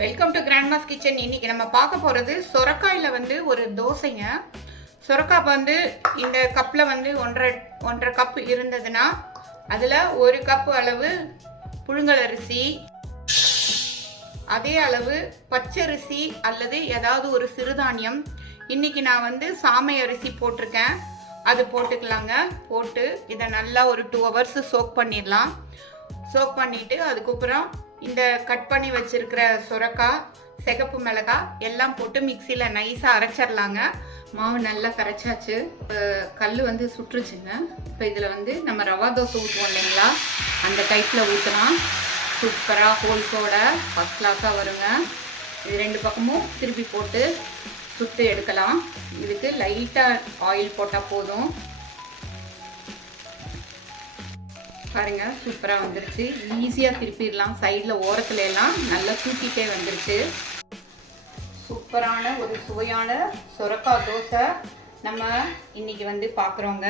Welcome to Grandma's kitchen. இன்னைக்கு நம்ம பார்க்க போகிறது சொரக்காயில் ஒரு தோசைங்க. சொரக்காய் இந்த கப்பில் ஒன்றரை கப் இருந்ததுன்னா அதில் ஒரு கப் அளவு புழுங்கல் அரிசி, அதே அளவு பச்சரிசி அல்லது ஏதாவது ஒரு சிறுதானியம். இன்னைக்கு நான் சாமை அரிசி போட்டிருக்கேன், அது போட்டுக்கலாங்க. போட்டு இதை நல்லா ஒரு 2 hours சோக் பண்ணிடலாம். சோக் பண்ணிவிட்டு அதுக்கப்புறம் இந்த கட் பண்ணி வச்சிருக்கிற சொரக்காய், சிகப்பு மிளகாய் எல்லாம் போட்டு மிக்சியில் நைஸாக அரைச்சிடலாங்க. மாவு நல்லா கரைச்சாச்சு. கல் சுட்டுருச்சுங்க. இப்போ இதில் நம்ம ரவா தோசை ஊற்றுவோம் இல்லைங்களா, அந்த டைப்பில் ஊற்றலாம். சூப்பராக ஹோல்ஸோட ஃபஸ்ட் கிளாஸாக வருங்க. இது 2 பக்கமும் திருப்பி போட்டு சுட்டு எடுக்கலாம். இதுக்கு லைட்டாக ஆயில் போட்டால் போதும். பாருங்க, சூப்பராக வந்துருச்சு. ஈஸியாக திருப்பிடலாம். சைடில் ஓரத்துல எல்லாம் நல்லா தூக்கிட்டே வந்துருச்சு. சூப்பரான ஒரு சுவையான சொரக்காய் தோசை நம்ம இன்னைக்கு பார்க்குறோங்க.